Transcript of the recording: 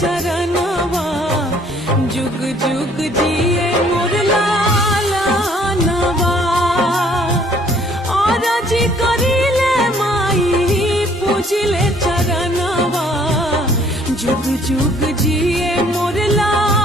चरणवा जुग जुग जिए मोर लालनवा और जी करिले माई पूजिले चरणवा जुग जुग जिए मोर लालनवा।